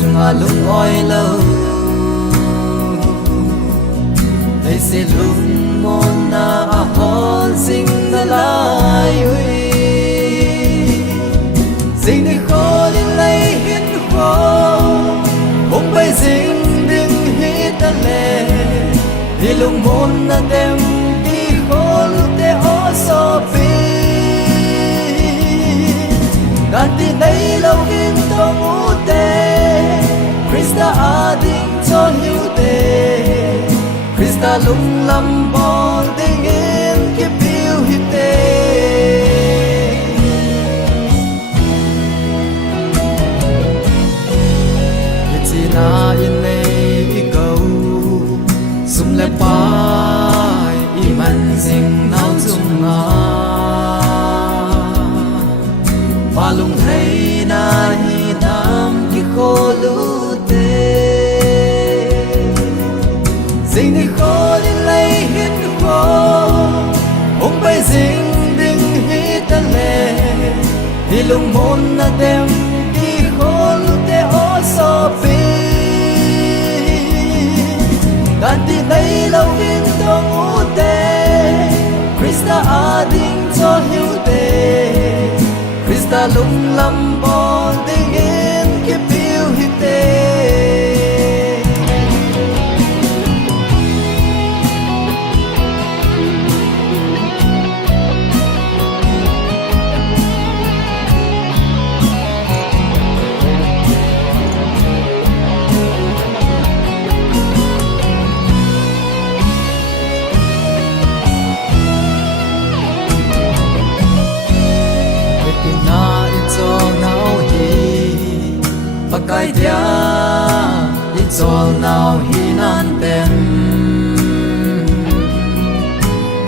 sunga lung oi lo they say lung mon na a hon sing na lai ui sing đi khó đi lấy hiến khó cũng bay sing đừng hít ta lệ đi lung mon na tem đi khó lúc te ó so phi đàn đi đây lâu kinh to ngủ tê Krista ading cho hiu tê Krista lung lâm bon tình yên kiếp yêu hít tê na in nei i câu sum le pai i man sing nau chung na ba lung thấy na hi nam ki khô lu te sing đi khó đi lấy hít khó ông bay sing đừng hít ta lệ đi lung môn na tem đi khó lu te ó so pi đàn đi đây lâu in to ngủ tê Krista ading cho hiu tê Krista lung lâm bon tình yên kiếp yêu hít tê cái dia ít cho nào hi nan tem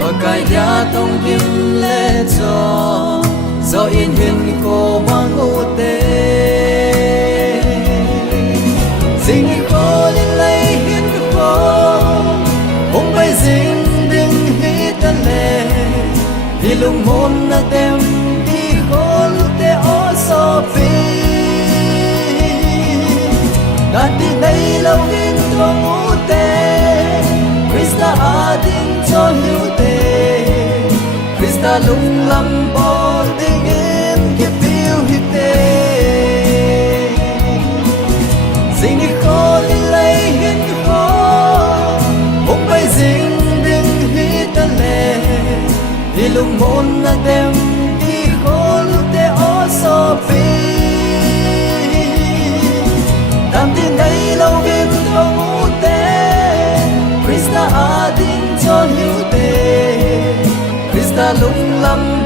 và cái dia tông kim lệ cho do in hiền cô mang ô tê xin khó lên lấy hiền khó ông bay xin đừng hít ta lệ đi lung môn na tem đi khó lúc te ó so phi đàn đi đây lâu in to ngủ tê Krista ading cho hiu tê Krista lung lâm bon tình yên kiếp yêu hít tê xin đi khó đi lấy hiến khó ông bay xin đừng hít ta lệ đi lung môn na tem đi khó lúc te ó so phi đam tin đây lâu in to ngủ tê Krista ading cho hiu tê Krista lung lâm